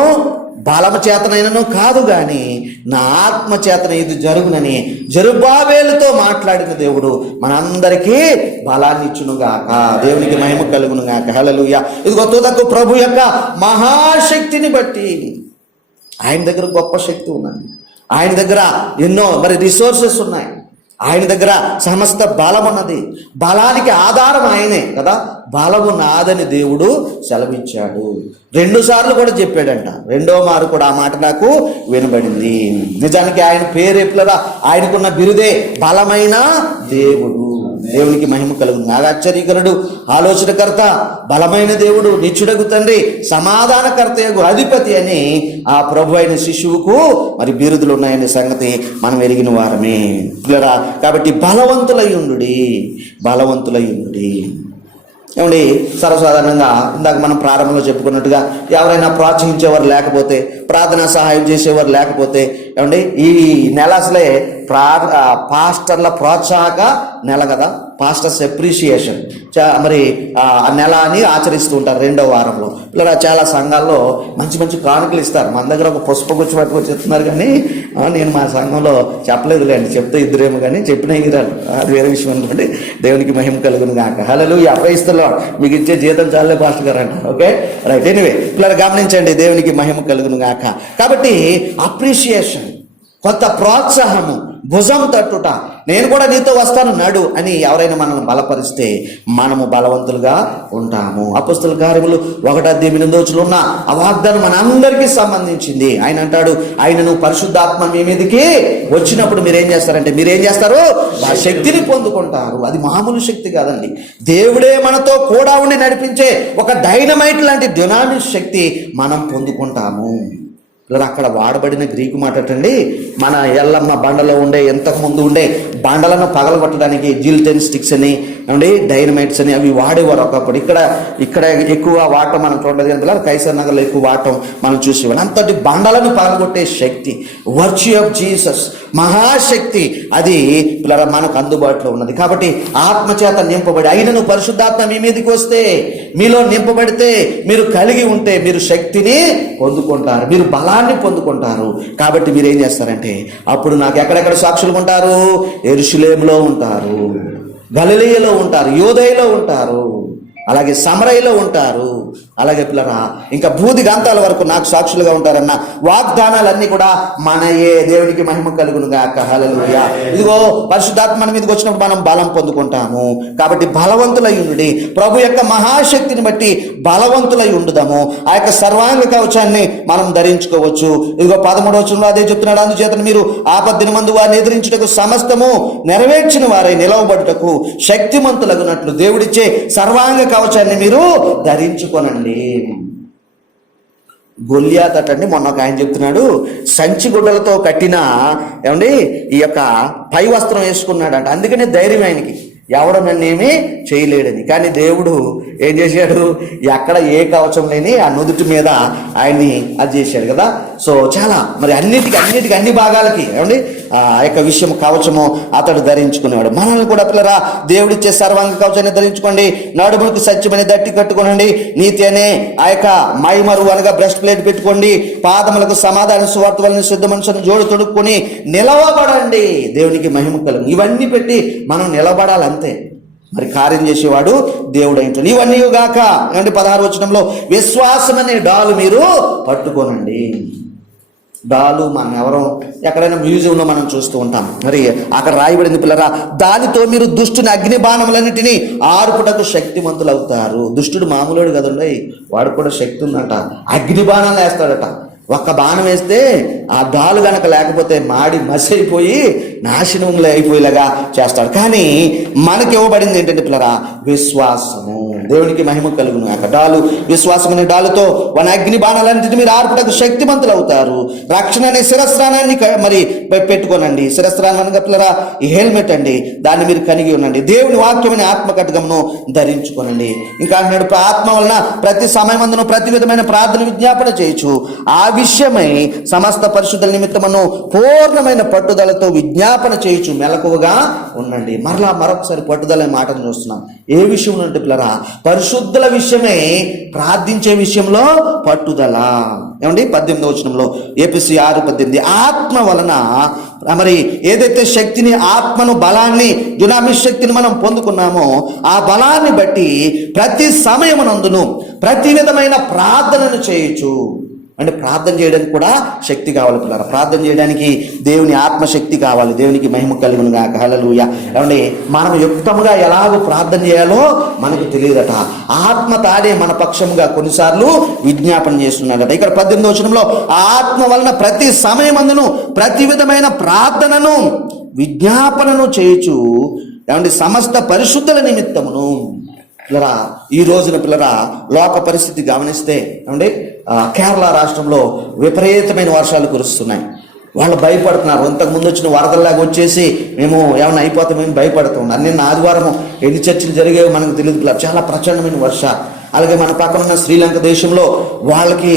బలము చేతనైనను కాదు, కానీ నా ఆత్మ చేతన ఇది జరుగునని జెరుబ్బాబెలుతో మాట్లాడిన దేవుడు మనందరికీ బలాన్ని ఇచ్చునుగాక. దేవునికి మహిమ కలుగునుగాక. హల్లెలూయా. ఇదిగో తుదకు ప్రభు యొక్క మహాశక్తిని బట్టి ఆయన దగ్గర గొప్ప శక్తి ఉన్నది. ఆయన దగ్గర ఎన్నో మరి రిసోర్సెస్ ఉన్నాయి. ఆయన దగ్గర సమస్త బలం ఉన్నది. బలానికి ఆధారం ఆయనే కదా. బలము నాదని దేవుడు సెలవిచ్చాడు. 2 సార్లు కూడా చెప్పాడంట. 2వ మారు కూడా ఆ మాట నాకు వినబడింది. నిజానికి ఆయన పేరు పిల్లరా, ఆయనకున్న బిరుదే బలమైన దేవుడు. దేవునికి మహిమ కలుగుతుంది. ఆశ్చర్యకరుడు, ఆలోచనకర్త, బలమైన దేవుడు, నిత్యుడగు తండ్రి, సమాధానకర్తయగు అధిపతి అని ఆ ప్రభు అయిన శిశువుకు మరి బిరుదులు ఉన్నాయనే సంగతి మనం ఎరిగిన వారమే పిల్లరా. కాబట్టి బలవంతులై ఉండుడి. ఏమండి, సర్వసాధారణంగా ఇందాక మనం ప్రారంభంలో చెప్పుకున్నట్టుగా ఎవరైనా ప్రోత్సహించేవారు లేకపోతే, ప్రార్థనా సహాయం చేసేవారు లేకపోతే, ఏమండి ఈ నెల అసలే పాస్టర్ల ప్రోత్సాహక నెల కదా, పాస్టర్స్ అప్రిషియేషన్ మరి ఆ నెల అని ఆచరిస్తూ ఉంటారు 2వ వారంలో. ఇలా చాలా సంఘాల్లో మంచి మంచి కానుకలు ఇస్తారు. మన దగ్గర ఒక పుష్పగుచ్చి పట్టుకొని చెప్తున్నారు, కానీ నేను మా సంఘంలో చెప్పలేదులేండి, చెప్తే ఇద్దరేమో కానీ చెప్పిన ఇరాలు, అది వేరే విషయం అనుకోండి. దేవునికి మహిమ కలుగును గాక. హల్లెలూయా. Praise the lord. మీకు ఇచ్చే జీతం చాలే పాస్టర్ గారు అంటారు. Okay, right. ఎనీవే పిల్లలు గమనించండి, దేవునికి మహిమ కలుగును గాక. కాబట్టి అప్రిషియేషన్, కొంత ప్రోత్సాహము, భుజం తట్టుట, నేను కూడా నీతో వస్తాను నడు అని ఎవరైనా మనల్ని బలపరిస్తే మనము బలవంతులుగా ఉంటాము. అపొస్తలుల కార్యములు 1:8 ఉన్న ఆ వాగ్దానం మన అందరికీ సంబంధించింది. ఆయన అంటాడు, ఆయనను పరిశుద్ధాత్మ మీ మీదకి వచ్చినప్పుడు మీరేం చేస్తారంటే మీరేం చేస్తారు? ఆ శక్తిని పొందుకుంటారు. అది మామూలు శక్తి కాదండి. దేవుడే మనతో కూడా ఉండి నడిపించే ఒక డైనమైట్ లాంటి డ్యునామిక్ శక్తి మనం పొందుకుంటాము. అక్కడ వాడబడిన గ్రీకు మాట అండి, మన ఎల్లమ్మ బండలో ఉండే ఇంతకు ముందు ఉండే బండలను పగలగొట్టడానికి జిల్టెన్ స్టిక్స్ అని అండి, డైనమైట్స్ అని అవి వాడేవారు ఒకప్పుడు. ఇక్కడ ఎక్కువ వాడటం మనం చూడలేదు కానీ కైసర్ నగర్లో ఎక్కువ వాడటం మనం చూసేవాళ్ళం. అంతటి బండలను పగలగొట్టే శక్తి, వర్చ్యూ ఆఫ్ జీసస్, మహాశక్తి అది మనకు అందుబాటులో ఉన్నది. కాబట్టి ఆత్మచేత నింపబడి అయినను పరిశుద్ధాత్మ మీ మీదకి వస్తే, మీలో నింపబడితే, మీరు కలిగి ఉంటే మీరు శక్తిని పొందుకుంటారు, మీరు బలాన్ని పొందుకుంటారు. కాబట్టి మీరు ఏం చేస్తారంటే అప్పుడు నాకు ఎక్కడెక్కడ సాక్షులు ఉంటారు? యెరూషలేములో ఉంటారు, గలిలయలో ఉంటారు, యూదయలో ఉంటారు, అలాగే సమరయలో ఉంటారు, అలాగే పిల్లరా ఇంకా భూది గంతాల వరకు నాకు సాక్షులుగా ఉంటారన్న వాగ్దానాలన్నీ కూడా మనయే. దేవునికి మహిమ కలుగును గాక. హల్లెలూయా. ఇదిగో పరిశుద్ధాత్మ మన మీదకి వచ్చినప్పుడు మనం బలం పొందుకుంటాము. కాబట్టి బలవంతులై ఉండుడి. ప్రభు యొక్క మహాశక్తిని బట్టి బలవంతులై ఉండుదాము. ఆ యొక్క సర్వాంగ కవచాన్ని మనం ధరించుకోవచ్చు. ఇదిగో 13వ వచనంలో అదే చెప్తున్నాడు, అందుచేత మీరు ఆపద్దినమందు వారిని ఎదిరించుటకు సమస్తము నెరవేర్చిన వారై నిలవబడుటకు శక్తిమంతులగునట్లు దేవుడిచ్చే సర్వాంగ కవచాన్ని మీరు ధరించుకోనండి. గొల్లియాత్ అటండి, మొన్న ఒక ఆయన చెప్తున్నాడు, సంచి గుడ్డలతో కట్టిన ఏమండి ఈ యొక్క పై వస్త్రం వేసుకున్నాడంట. అందుకనే ధైర్యం ఆయనకి, ఎవడు నన్నేమీ చేయలేడని. కానీ దేవుడు ఏం చేశాడు? ఎక్కడ ఏ కవచం లేని ఆ నుదుటి మీద ఆయన్ని అది చేశాడు కదా. సో చాలా మరి అన్నిటికీ అన్ని భాగాలకి ఏమండి ఆ యొక్క విషయం కవచము అతడు ధరించుకునేవాడు. మనల్ని కూడా పిల్లరా దేవుడిచ్చే సర్వాంగ కవచాన్ని ధరించుకోండి. నడుములకు సత్యమని దట్టి కట్టుకోనండి. నీతి అనే ఆ యొక్క మైమరు అనగా బ్రెస్ట్ ప్లేట్ పెట్టుకోండి. పాదములకు సమాధాన సువార్త వలన శుద్ధ మనుషులను జోడు తొడుక్కొని నిలవబడండి. దేవునికి మహిమ కలుగు. ఇవన్నీ పెట్టి మనం నిలబడాలి అంతే. మరి కార్యం చేసేవాడు దేవుడు అయింటాడు. ఇవన్నీ గాక అంటే 16వ వచనంలో విశ్వాసం అనే డాలు మీరు పట్టుకోనండి. డాలు మనం ఎవరో ఎక్కడైనా మ్యూజియంలో మనం చూస్తూ ఉంటాం. మరి అక్కడ రాయబడింది పిల్లరా, దానితో మీరు దుష్టుని అగ్ని బాణములన్నిటినీ ఆర్పుటకు శక్తిమంతులు అవుతారు. దుష్టుడు మామూలుడు కదండి, వాడు కూడా శక్తి ఉందట. అగ్ని బాణాలు వేస్తాడట. ఒక్క బాణం వేస్తే ఆ డాలు గనక లేకపోతే మాడి మసి అయిపోయి నాశనంలో అయిపోయేలాగా చేస్తాడు. కానీ మనకి ఇవ్వబడింది ఏంటంటే పిల్లరా విశ్వాసము. దేవునికి మహిమ కలుగును. ఆ డాలు విశ్వాసం అనే డాలుతో మన అగ్ని బాణాలన్నింటినీ మీరు ఆర్పుటకు శక్తిమంతులు అవుతారు. రక్షణ అనే శిరస్త్రానాన్ని మరి పెట్టుకోనండి. శిరస్త్రానం అనగా పిల్లరా ఈ హెల్మెట్ అండి, దాన్ని మీరు కలిగి ఉండండి. దేవుని వాక్యం అనే ఆత్మ కటకమును ధరించుకోనండి. ఇంకా అంటున్నాడు, ఆత్మ వలన ప్రతి సమయమందును ప్రతి విధమైన ప్రార్థన విజ్ఞాపన చేయొచ్చు. ఆ విషయమై సమస్త పరిశుద్ధుల నిమిత్తమును పూర్ణమైన పట్టుదలతో విజ్ఞాపన చేయొచ్చు. మెలకువగా ఉండండి. మరొకసారి పట్టుదల మాటను చూస్తున్నాం. ఏ విషయం అంటే పిల్లరా పరిశుద్ధుల విషయమే, ప్రార్థించే విషయంలో పట్టుదల. ఏమండి 18వ వచనంలో ఎఫెసీ 6:18 ఆత్మ వలన మరి ఏదైతే శక్తిని, ఆత్మను, బలాన్ని, దునామిక్ శక్తిని మనం పొందుకున్నామో ఆ బలాన్ని బట్టి ప్రతి సమయమునందును ప్రతి విధమైన ప్రార్థనను చేయొచ్చు. అంటే ప్రార్థన చేయడానికి కూడా శక్తి కావాలి పిల్లరా. ప్రార్థన చేయడానికి దేవుని ఆత్మశక్తి కావాలి. దేవునికి మహిమ కలుగును గాక. హల్లెలూయా. ఏమండి మనం యుక్తముగా ఎలాగో ప్రార్థన చేయాలో మనకు తెలియదట. ఆత్మ తాడే మన పక్షముగా కొన్నిసార్లు విజ్ఞాపన చేస్తున్నాడట. ఇక్కడ 18వ వచనంలో ఆత్మ వలన ప్రతి సమయమందును ప్రతి విధమైన ప్రార్థనను విజ్ఞాపనను చేయొచ్చు. ఏమండి సమస్త పరిశుద్ధుల నిమిత్తమును. పిల్లరా ఈ రోజున పిల్లరా లోక పరిస్థితి గమనిస్తే ఏమండి కేరళ రాష్ట్రంలో విపరీతమైన వర్షాలు కురుస్తున్నాయి. వాళ్ళు భయపడుతున్నారు. ఇంతకుముందు వచ్చిన వరదల్లాగా వచ్చేసి మేము ఏమైనా అయిపోతామేమి భయపడుతున్నాం. నిన్న ఆదివారం ఎన్ని చర్చలు జరిగేవి మనకు తెలియదు. చాలా ప్రచండమైన వర్షాలు. అలాగే మన పక్కన ఉన్న శ్రీలంక దేశంలో వాళ్ళకి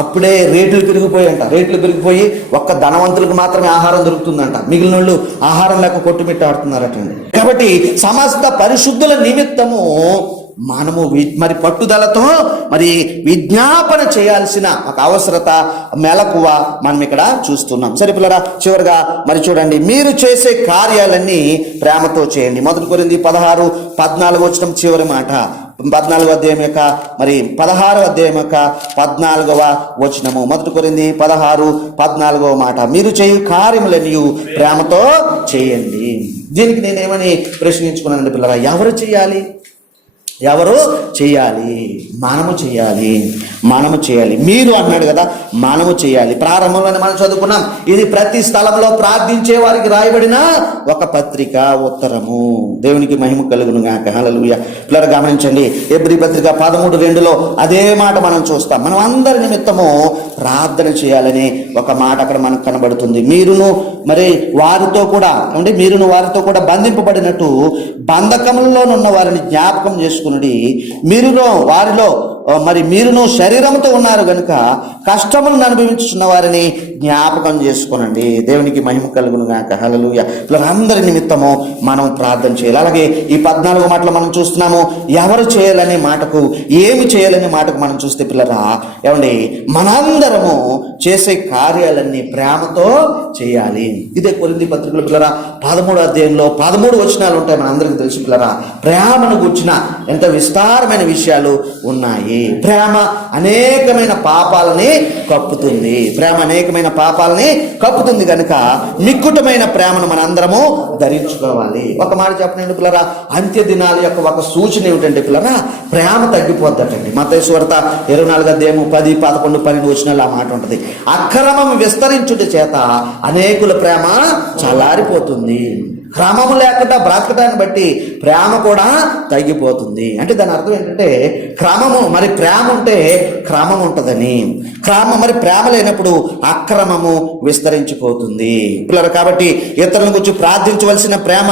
అప్పుడే రేట్లు పెరిగిపోయాయంట. రేట్లు పెరిగిపోయి ఒక్క ధనవంతులకు మాత్రమే ఆహారం దొరుకుతుందంట. మిగిలిన వాళ్ళు ఆహారం లేక కొట్టుమిట్టాడుతున్నారటండి. కాబట్టి సమస్త పరిశుద్ధుల నిమిత్తము మనము మరి పట్టుదలతో మరి విజ్ఞాపన చేయాల్సిన ఒక అవసరత, మెలకువ మనం ఇక్కడ చూస్తున్నాం. సరే పిల్లరా చివరిగా మరి చూడండి, మీరు చేసే కార్యాలన్నీ ప్రేమతో చేయండి. 1 కొరింథీ 16:14 వచనం చివరి మాట. 14వ అధ్యాయం యొక్క మరి 16వ అధ్యాయం యొక్క 14వ వచనము. 1 కొరింథీ 16:14 మాట, మీరు చేయు కార్యములన్నీ ప్రేమతో చేయండి. దీనికి నేనేమని ప్రశ్నించుకున్నానండి పిల్లరా, ఎవరు చేయాలి? ఎవరు చేయాలి? మనము చేయాలి. మనము చేయాలి. మీరు అన్నాడు కదా, మనము చేయాలి. ప్రారంభంలోనే మనం చదువుకున్నాం, ఇది ప్రతి స్థలంలో ప్రార్థించే వారికి రాయబడిన ఒక పత్రిక, ఉత్తరము. దేవునికి మహిమ కలుగును గాక. హల్లెలూయా. పిల్లలు గమనించండి, హెబ్రీ పత్రిక 13:2 అదే మాట మనం చూస్తాం. మనం అందరి నిమిత్తము ప్రార్థన చేయాలని ఒక మాట అక్కడ మనకు కనబడుతుంది. మీరును మరి వారితో కూడా అంటే మీరును వారితో కూడా బంధింపబడినట్టు బంధకములలో ఉన్న వారిని జ్ఞాపకం చేసుకుని, మీరును వారిలో మరి మీరును శరీరంతో ఉన్నారు కనుక కష్టములను అనుభవించుతున్న వారిని జ్ఞాపకం చేసుకోనండి. దేవునికి మహిమ కలుగును గాక. హల్లెలూయా. అందరి నిమిత్తము మనం ప్రార్థన చేయాలి. అలాగే ఈ 14 మాటలు మనం చూస్తున్నాము. ఎవరు చేయాలనే మాటకు, ఏమి చేయాలనే మాటకు మనం చూస్తే పిల్లరా, ఏమండి, మనందరము చేసే కార్యాలన్నీ ప్రేమతో చేయాలి. ఇదే కొరింథీ పత్రికలో పిల్లరా 13వ అధ్యాయంలో 13 వచనాలు ఉంటాయి. మన అందరికీ తెలుసు పిల్లరా, ప్రేమను గుర్చిన ఎంత విస్తారమైన విషయాలు ఉన్నాయి. ప్రేమ అనేకమైన పాపాలని కప్పుతుంది. ప్రేమ అనేకమైన పాపాలని కప్పుతుంది కనుక మిక్కుటమైన ప్రేమను మనందరము ధరించుకోవాలి. ఒక మాట చెప్పండి పిల్లరా, అంత్య దినాల యొక్క ఒక సూచన ఏమిటంటే పిల్లరా, ప్రేమ తగ్గిపోద్దటండి. మత్తయి సువార్త 24వ అధ్యాయం 10, 11, 12 వచనాలు ఆ మాట ఉంటుంది. అక్రమం విస్తరించుట చేత అనేకుల ప్రేమ చల్లారిపోతుంది. క్రమము లేకుండా బ్రతకటాన్ని బట్టి ప్రేమ కూడా తగ్గిపోతుంది. అంటే దాని అర్థం ఏంటంటే, క్రమము మరి ప్రేమ ఉంటే క్రమం ఉంటుందని, మరి ప్రేమ లేనప్పుడు అక్రమము విస్తరించిపోతుంది పిల్లలు. కాబట్టి ఇతరుల గురించి ప్రార్థించవలసిన ప్రేమ,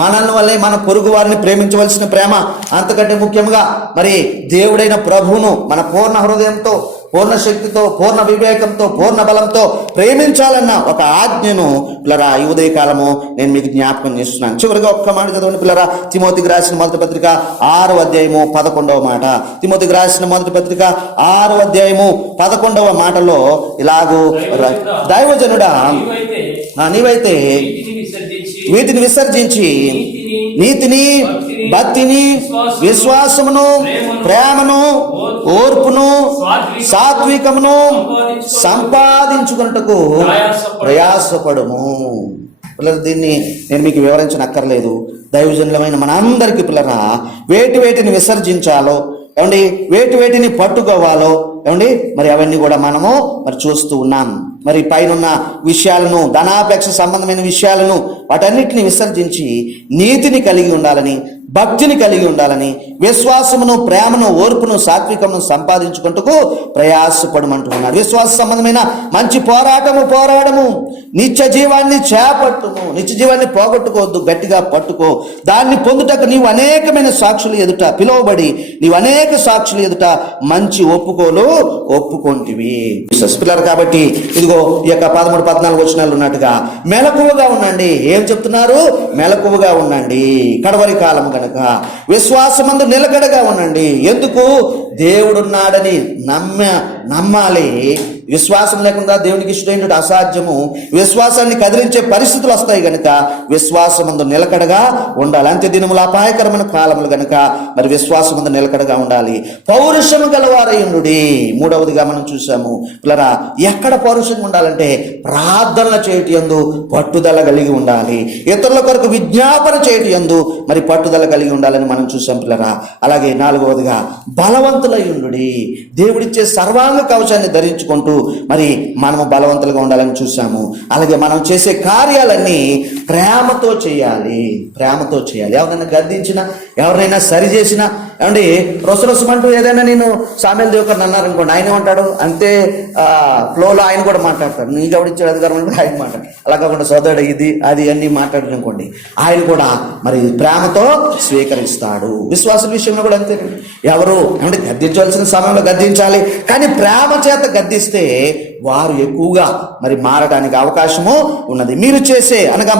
మనల్ని వల్లే మన పొరుగు వారిని ప్రేమించవలసిన ప్రేమ, అంతకంటే ముఖ్యంగా మరి దేవుడైన ప్రభువును మన పూర్ణ హృదయంతో, పూర్ణ శక్తితో, పూర్ణ వివేకంతో, పూర్ణ బలంతో ప్రేమించాలన్న ఒక ఆజ్ఞను పిల్లరా ఈ ఉదయకాలము నేను మీకు జ్ఞాపకం చేస్తున్నాను. చివరిగా ఒక్క మాట చదవండి పిల్లరా, తిమోతికి రాసిన మొదటి పత్రిక 6వ అధ్యాయము 11వ మాట. తిమోతికి రాసిన మొదటి పత్రిక 6వ అధ్యాయము 11వ మాటలో ఇలాగూ, దైవజనుడా, నీవైతే వీటిని విసర్జించి నీతిని, భక్తిని, విశ్వాసమును, ప్రేమను, ఓర్పును, సాత్వికమును సంపాదించుకున్నట్టుకు ప్రయాసపడము. పిల్లలు, దీన్ని నేను మీకు వివరించనక్కర్లేదు. దైవజనులమైన మనందరికీ పిల్లరా వేటిని విసర్జించాలో, ఏమండి, వేటిని పట్టుకోవాలో, ఏమండి, మరి అవన్నీ కూడా మనము మరి చూస్తూ ఉన్నాం. మరి పైన విషయాలను, ధనాపేక్ష సంబంధమైన విషయాలను, వాటన్నిటిని విసర్జించి నీతిని కలిగి ఉండాలని, భక్తిని కలిగి ఉండాలని, విశ్వాసమును, ప్రేమను, ఓర్పును, సాత్వికమును సంపాదించుకుంటూ ప్రయాసపడమంటూ ఉన్నాడు. విశ్వాస సంబంధమైన మంచి పోరాడము, నిత్య జీవాన్ని చేపట్టుము. నిత్య జీవాన్ని పోగొట్టుకోవద్దు, గట్టిగా పట్టుకో. దాన్ని పొందుటకు నీవు అనేకమైన సాక్షులు ఎదుట పిలువబడి, నీవు అనేక సాక్షులు ఎదుట మంచి ఒప్పుకొంటివి. పిల్లలు, కాబట్టి ఇదిగో ఈ యొక్క 13, 14 వచనాలు ఉన్నట్టుగా మెలకువగా ఉండండి. ఏం చెప్తున్నారు? మెలకువగా ఉండండి. కడవరి కాలం కనుక విశ్వాసమందు నిలకడగా ఉండండి. ఎందుకు? దేవుడున్నాడని నమ్మాలి. విశ్వాసం లేకుండా దేవునికి ఇష్టమైనటువంటి అసాధ్యము. విశ్వాసాన్ని కదిలించే పరిస్థితులు వస్తాయి కనుక విశ్వాసమందు నిలకడగా ఉండాలి. అంత్య దినములు అపాయకరమైన కాలములు కనుక మరి విశ్వాసమందు నిలకడగా ఉండాలి. పౌరుషము గలవారయుండుడి. 3వదిగా మనం చూసాము పిల్లరా, ఎక్కడ పౌరుషంగా ఉండాలంటే ప్రార్థనలు చేయటి యందు పట్టుదల కలిగి ఉండాలి. ఇతరుల కొరకు విజ్ఞాపన చేయటి యందు మరి పట్టుదల కలిగి ఉండాలని మనం చూసాం పిల్లరా. అలాగే 4వదిగా బలవంతులయుండుడి. దేవుడిచ్చే సర్వాంగ కవచాన్ని ధరించుకుంటూ మరి మనము బలవంతులుగా ఉండాలని చూసాము. అలాగే మనం చేసే కార్యాలన్నీ ప్రేమతో చేయాలి. ఎవరైనా గద్దించినా, ఎవరైనా సరి చేసినా, ఏమండి, రొసరొసమంటూ ఏదైనా నేను సామెల్ దేవకర్ అన్నారనుకోండి, ఆయన ఏమంటాడు అంతే ఫ్లోలో ఆయన కూడా మాట్లాడతాడు. నీకు ఎవడిచ్చాడు అధికారం అంటే ఆయన మాట్లాడు. అలా కాకుండా సోదరుడు ఇది అది అన్ని మాట్లాడాడు అనుకోండి, ఆయన కూడా మరి ప్రేమతో స్వీకరిస్తాడు. విశ్వాసం విషయంలో కూడా అంతే. ఎవరు ఏమంటే గద్దించవలసిన సమయంలో గద్దించాలి, కానీ ప్రేమ చేత గద్దిస్తే వారు ఎక్కువగా మరి మారడానికి అవకాశము ఉన్నది.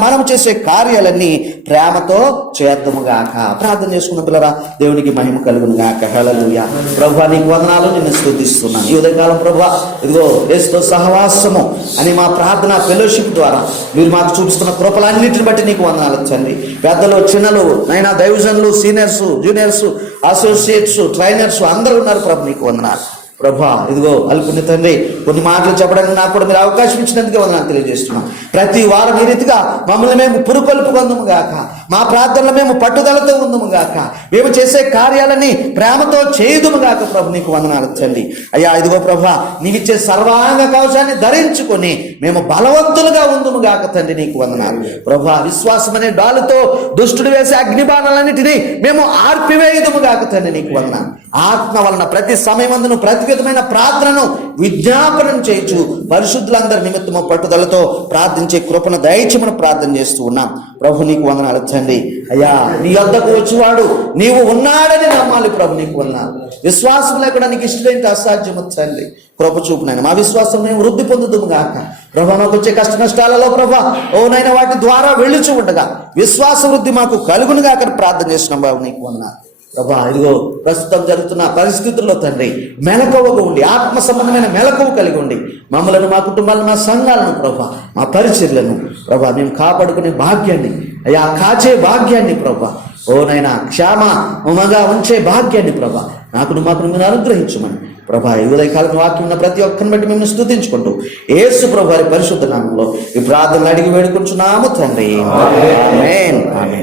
మనం చేసే కార్యాలన్నీ ప్రేమతో చేద్దాముగాక. ప్రార్థన చేసుకున్న పిల్లరా, దేవునికి మహిమ మహిమ కలుగును గాక. హల్లెలూయా. ప్రభువా నీకు వందనాలు, నిన్ను స్తుతిస్తున్నాను. ఈ ఉదయకాలం ప్రభువా ఇదిగో యేసుతో సహవాసము అని మా ప్రార్థన ఫెలోషిప్ ద్వారా మీరు మాకు చూపిస్తున్న కృపలన్నింటిని బట్టి నీకు వందనాలు తండ్రి. పెద్దలు చిన్నలు నైనా దైవజనులు, సీనియర్స్, జూనియర్స్, అసోసియేట్స్, ట్రైనర్స్ అందరూ ఉన్నారు ప్రభు. నీకు వందనాలు ప్రభా. ఇదిగో అల్పుని తండ్రి కొన్ని మాటలు చెప్పడానికి నాకు కూడా మీరు అవకాశం ఇచ్చినందుకే వందనాలు తెలియజేస్తున్నాం. ప్రతి వారం ఈ రీతిగా మమ్మల్ని మేము పురుకొల్పుకుందాము గాక. మా ప్రార్థనలు మేము పట్టుదలతో ఉందము గాక. మేము చేసే కార్యాలని ప్రేమతో చేయుదుము గాక ప్రభు. నీకు వందనాలు తండ్రి. అయ్యా ఇదిగో ప్రభా నీవిచ్చే సర్వాంగ కవచాన్ని ధరించుకొని మేము బలవంతులుగా ఉందుము గాక తండ్రి. నీకు వందనాలు ప్రభా. విశ్వాసం అనే డాలుతో దుష్టుడు వేసే అగ్నిబాణాలన్నిటినీ మేము ఆర్పివేయుదుము గాక తండ్రి. నీకు వందనాలు. ఆత్మ వలన ప్రతి సమయమందును ప్రతి విధమైన ప్రార్థనను విజ్ఞాపనం చేయొచ్చు పరిశుద్ధులందరి నిమిత్తము పట్టుదలతో ప్రార్థించే కృపను దయచేయమని ప్రార్థన చేస్తూ ఉన్నాం ప్రభు. నీకు వందనాలు తండ్రి. అయ్యా నీ వద్దకు వచ్చేవాడు నీవు ఉన్నాడని నమ్మాలి ప్రభు. నీకు వందనాలు. విశ్వాసం లేకుండా నీకు ఇష్టమైతే అసాధ్యము తండ్రి. కృప చూపునైనా మా విశ్వాసం మేము వృద్ధి పొందుతాము గాక ప్రభా. మాకు వచ్చే కష్ట నష్టాలలో ప్రభా ఓనైనా వాటి ద్వారా వెళ్ళుచూ ఉండగా విశ్వాస వృద్ధి మాకు కలుగును గాక ప్రార్థన చేస్తున్నాం బాబు. నీకు వందనాలు ప్రభా. ఇదిగో ప్రస్తుతం జరుగుతున్న పరిస్థితుల్లో తండ్రి మెలకువగా ఉండి ఆత్మ సంబంధమైన మెలకువ కలిగి ఉండి మమ్మలను, మా కుటుంబాలను, మా సంఘాలను ప్రభా, మా పరిచర్లను ప్రభా మేము కాపాడుకునే భాగ్యాన్ని, అయ్యా కాచే భాగ్యాన్ని ప్రభా, ఓనైనా క్షేమముగా ఉంచే భాగ్యాన్ని ప్రభా మాకు మీరు అనుగ్రహించమని ప్రభా. ఈ ఉదయకాలం వాక్యం ఉన్న ప్రతి ఒక్కరిని బట్టి మేము స్తుతించుకుంటూ యేసు ప్రభు వారి పరిశుద్ధ నామంలో ఈ ప్రార్థనలు అడిగి వేడుకుంటున్నాము తండ్రి. ఆమేన్. ఆమేన్.